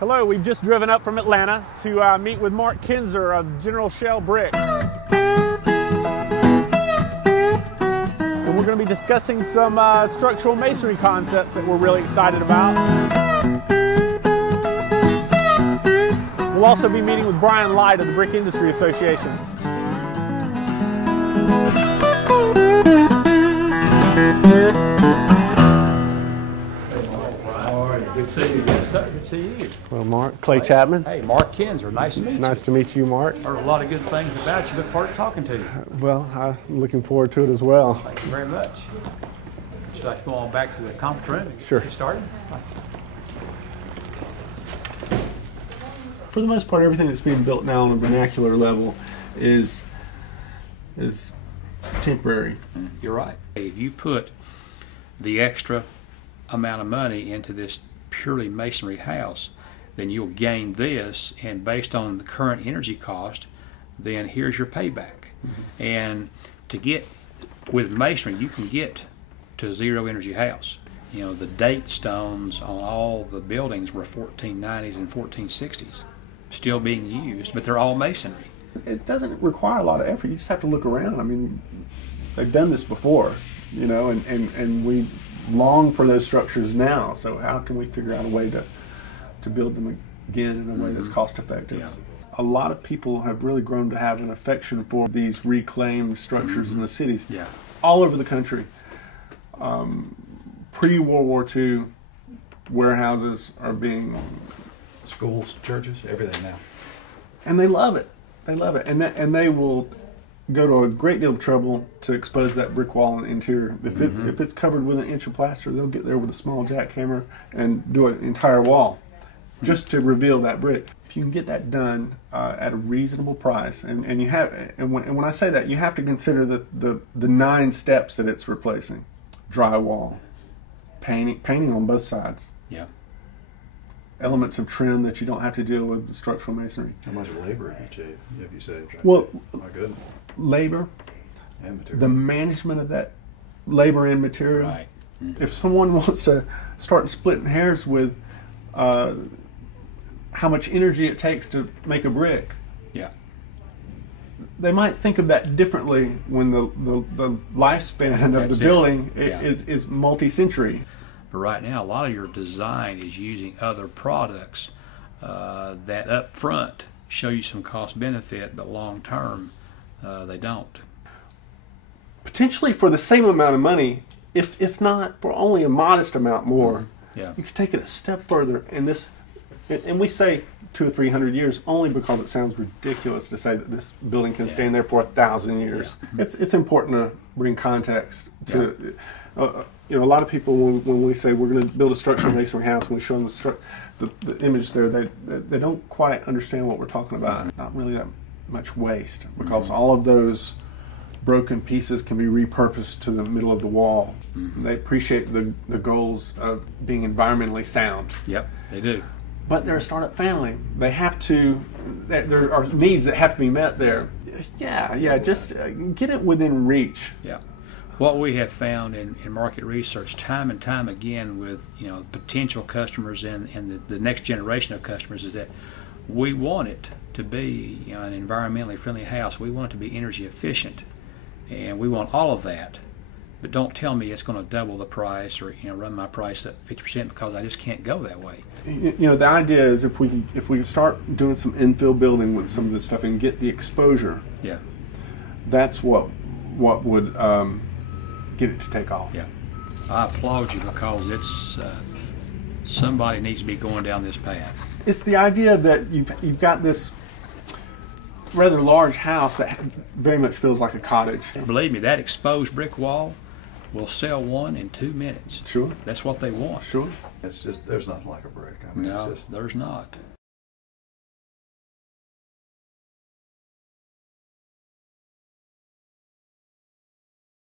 Hello, we've just driven up from Atlanta to meet with Mark Kinzer of General Shale Brick. And we're going to be discussing some structural masonry concepts that we're really excited about. We'll also be meeting with Brian Light of the Brick Industry Association. Good to see you. Yes, sir. Good to see you. Well, Mark, Clay Chapman. Hey, Mark Kinzer. Nice to meet you. Nice to meet you, Mark. Heard a lot of good things about you. Look forward to talking to you. Well, I'm looking forward to it as well. Thank you very much. Would you like to go on back to the conference room and Sure. get started? For the most part, everything that's being built now on a vernacular level is temporary. You're right. If you put the extra amount of money into this purely masonry house, then you'll gain this, and based on the current energy cost, then here's your payback. And to get with masonry, you can get to a zero energy house. You know, the date stones on all the buildings were 1490s and 1460s, still being used, but they're all masonry. It doesn't require a lot of effort. You just have to look around. I mean, they've done this before, you know, and we long for those structures now. So how can we figure out a way to build them again in a way that's cost effective? Yeah. A lot of people have really grown to have an affection for these reclaimed structures in the cities, Yeah. all over the country. Pre-World War II, warehouses are being, Schools, churches, everything now. and they love it. They love it, and they will go to a great deal of trouble to expose that brick wall in the interior. If it's covered with an inch of plaster, they'll get there with a small jackhammer and do an entire wall just to reveal that brick. If you can get that done at a reasonable price, and you have, and when I say that, you have to consider the 9 steps that it's replacing: drywall, painting on both sides, Yeah. elements of trim that you don't have to deal with structural masonry. How much labor have you saved? Well, My goodness. labor, And material. the management of that labor and material. Right. If someone wants to start splitting hairs with how much energy it takes to make a brick, Yeah. they might think of that differently when the lifespan of That's the it. building Yeah. is multi-century. But right now, a lot of your design is using other products that up front show you some cost benefit, but long term, they don't. Potentially for the same amount of money, if not for only a modest amount more, Yeah. you could take it a step further. And we say 200 or 300 years only because it sounds ridiculous to say that this building can stand there for 1,000 years. Yeah. It's important to bring context to. You know, a lot of people when we say we're going to build a structural masonry house, and we show them the image there, they don't quite understand what we're talking about. Not really that much waste, because all of those broken pieces can be repurposed to the middle of the wall. They appreciate the goals of being environmentally sound. Yep, they do. But they're a startup family. They have to. There are needs that have to be met there. Yeah. Just get it within reach. Yeah. What we have found in market research time and time again with potential customers and the next generation of customers is that we want it to be an environmentally friendly house. We want it to be energy efficient, and we want all of that. But don't tell me it's going to double the price or run my price up 50%, because I just can't go that way. You know, the idea is if we start doing some infill building with some of this stuff and get the exposure, Yeah. that's what would get it to take off. Yeah. I applaud you, because it's somebody needs to be going down this path. It's the idea that you've got this rather large house that very much feels like a cottage. Believe me, that exposed brick wall will sell one in 2 minutes. Sure. That's what they want. Sure. It's just, there's nothing like a brick. I mean, No, it's just, there's not.